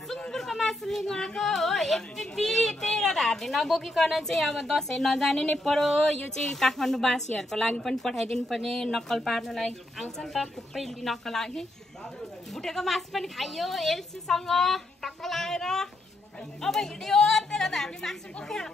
सुँगुरको मासु लिनु आएको हो यति तेह्र धार्ने नबोकिकन चाहिँ अब दसैँ नजाने नै पर्यो यो चाहिँ काठमाडौँ बासीहरूको लागि पनि पठाइदिनु पर्ने नक्कल पार्नलाई आउँछ नि त खुबै लिनको लागि भुटेको मासु पनि खाइयो एलसीसँग टक्क लाएर अब हिँड्यो तेह्र धार्ने मासु बोकेर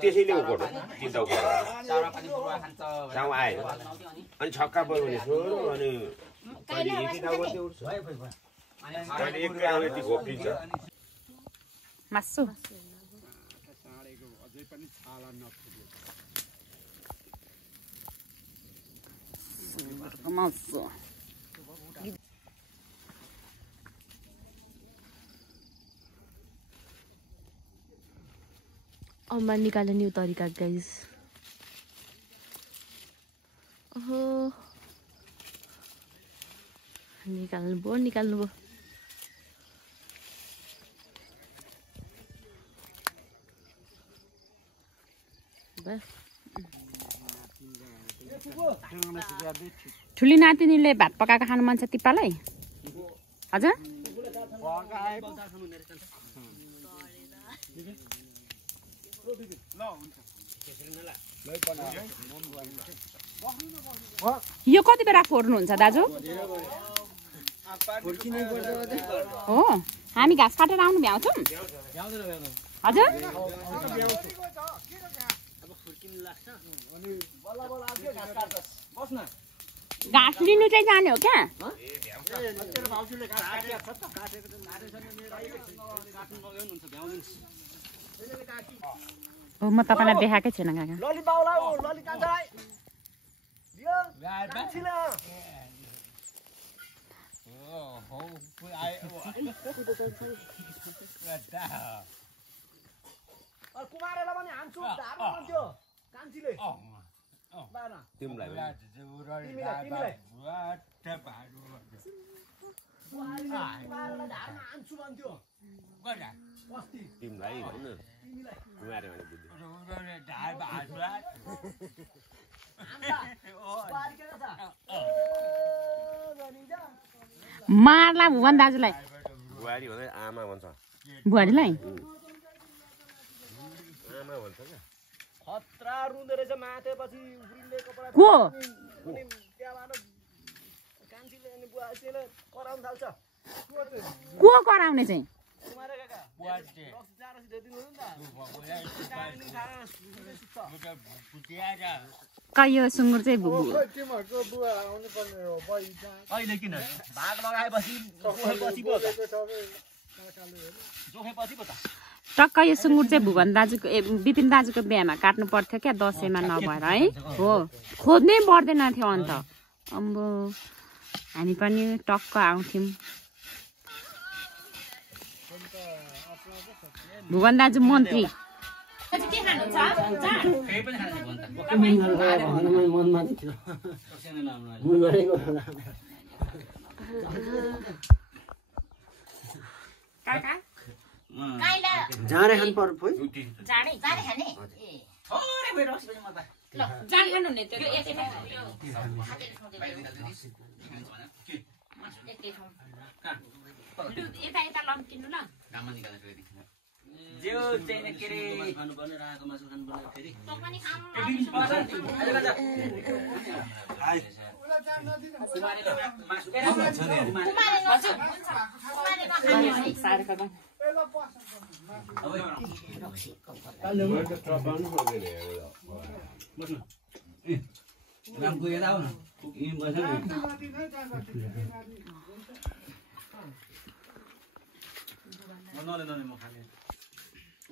त्यसैले उकोट आयो अनि छक्का पऱ्यो भने छोडो अनि मासु मासु अम्मा निकाल्ने न्यू तरिका गाइस ओहो निकाल्नु भयो ठुली नातिनीले भात पकाएको खानु मन छ तिप्पालाई हजुर यो कति बेला फोर्नुहुन्छ दाजु हो हामी घाँस काटेर आउनु भ्याउँछौँ हजुर घाँस लिनु चाहिँ जाने हो क्या हो म तपाईँलाई देखाएकै छैन काका मार्ला भुवन दाजुलाई बुहारीलाई को कराउने चाहिँ यो सुँगुर चाहिँ टक्क यो सुँगुर चाहिँ भुवन दाजुको विपिन दाजुको बिहामा काट्नु पर्थ्यो क्या दसैँमा नभएर है हो खोज्नै पर्दैन थियो अन्त अम्बो हामी पनि टक्क आउँथ्यौँ भुवन दाजु मन्त्री जाँडे खानु पर्यो फोइ जाँडे खाने थोरै भयो रक्सी म त ल जाँडे खानु नि त्यो यतै यता लम्किनु ल जो चाहिँ के रे खानु पर्ने राको मासु खानु पर्ने फेरि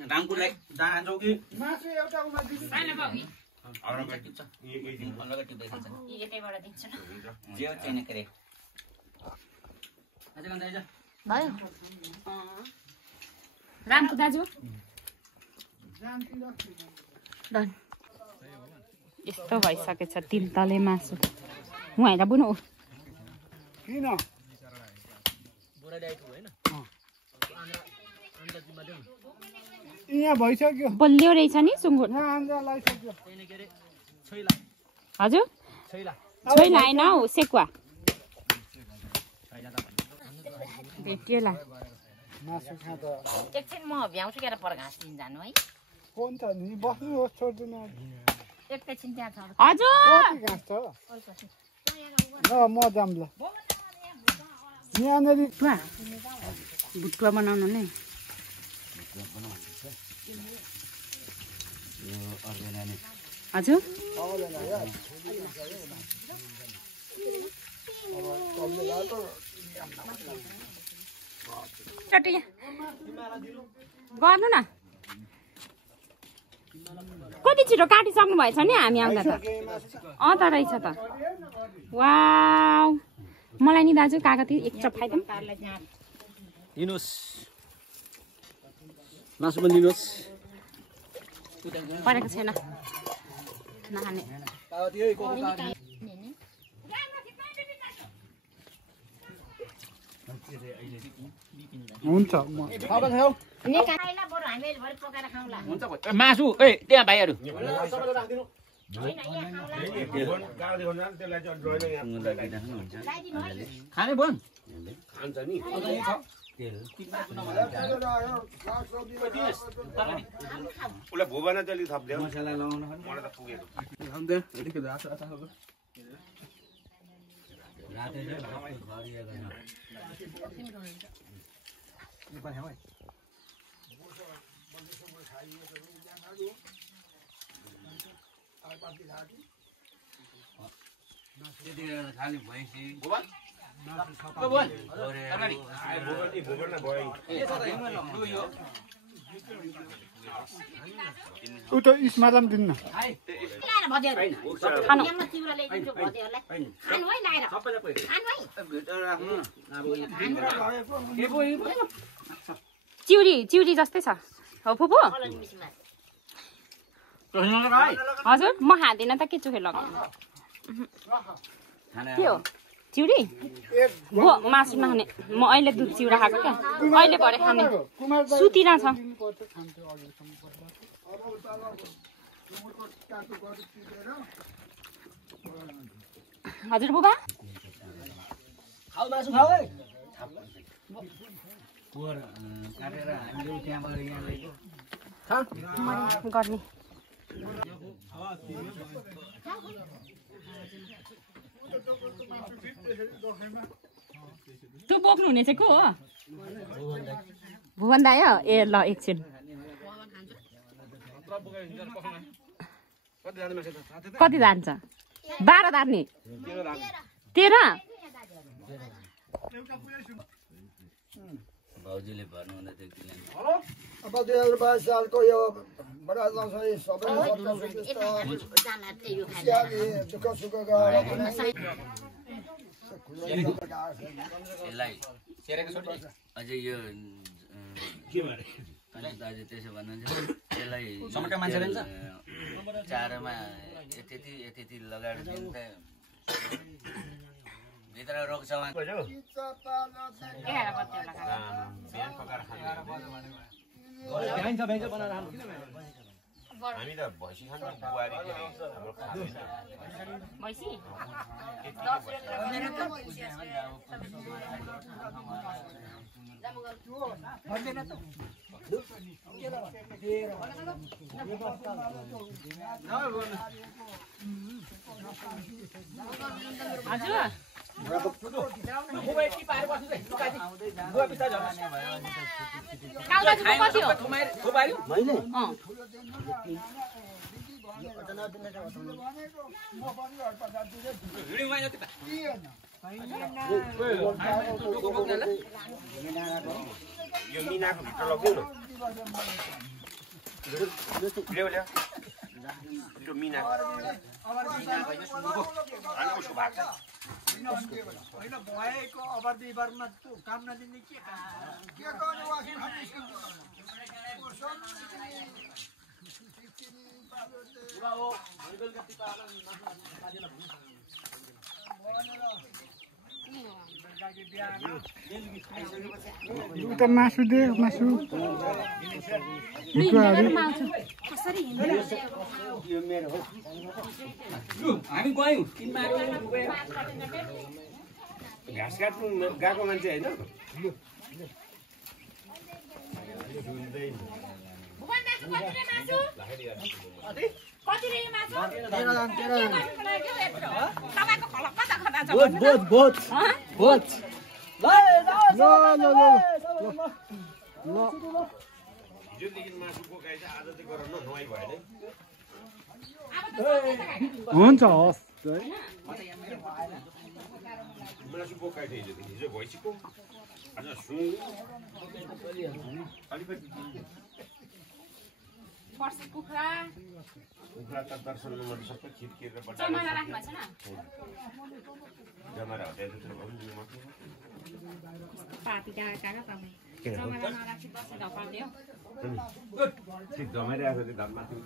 रामकुलाई दाना चौकी मासु एउटा उमा दिनु हैन बाबी अरु गटिन्छ भन्दा गटिन्छ यतैबाट दिन्छु न जे चाहिँ करे आज गन्दा आइज भयो रामको दाजु डन यस्तो भइसकेछ 3 तले मासु उहाँलाई बुनु किन यहाँ भइसक्यो बलियो रहेछ नि सुँगुर हजुर छोइला होइन हौ सेकुवा भेटिएला मासु खाँदा एकछिन म भ्याउँछु क्या पर घाँस दिन जानु है फोन त नि बस्नुहोस् छोड्दिनु एकैछिन त्यहाँ छ हजुर कति घाँस छ ल म जाम ल यहाँनिर भुटुवा बनाउनु नै हजुर गर्नु न कति छिटो काटिसक्नु भएछ नि हामी आउँदा त त रहेछ त वाउ मलाई नि दाजु कागती एक चप खाइदिउँ दिनुहोस् मासु पनि दिनुहोस् परेको छैन नखाने हुन्छ म मासु ए त्यहाँ भाइहरू खाने बोन खान्छ नि उसलाई भुवन जल्दी थप्दियो मलाई त पुगेको उ त इस्मालाई पनि दिन्न चिउरी चिउरी जस्तै छ हो फुपू हजुर म खाँदिनँ त के चोखे लगाउनु के हो चिउरी हो मासु नखाने म अहिले दुध चिउरा खाएको क्या अहिले भरे खाने सुतिरा छ हजुर बुबा गर्ने त्यो बोक्नु हुने चाहिँ को हो भुवन दाइ हो ए ल एकछिन कति जान्छ 12 धार्ने 13 भाउजूले भन्नु हुँदा थियो अब 2022 सालको यो बडा दसैँ सबै दुःख सुख यसलाई अझै यो दाजु त्यसो भन्नुहुन्छ यसलाई चारोमा यति लगाएर दिन्छ भित्र रोक्छ हामी त भैँसी खान्छ बुहारी भैँसी यो मिनाको भित्र लग्यो न त्यो मिना उसको भाग छ होइन भएको अबर बिहिबारमा काम नदिने के गर्नु उता मासु दे मासु हामी गयौँ घाँस काट्नु गएको मान्छे होइन हिजोदेखि मासु बोकाएछ आज चाहिँ गर न नुहाइ भएन हुन्छ हस् मासु बोकाएछ हिजोदेखि हिजो भैँसीको आज सुँगुर अलिकति कुखुरा कुखुरा त दर्शन नम्बर सबै खिर्किएर चमारा राख्नु छैन जमारा हटाएर पापी कहाँ पाउने चमारा नराखी बसेर ढकाल्यो जमाइरहेको थियो धनमाथि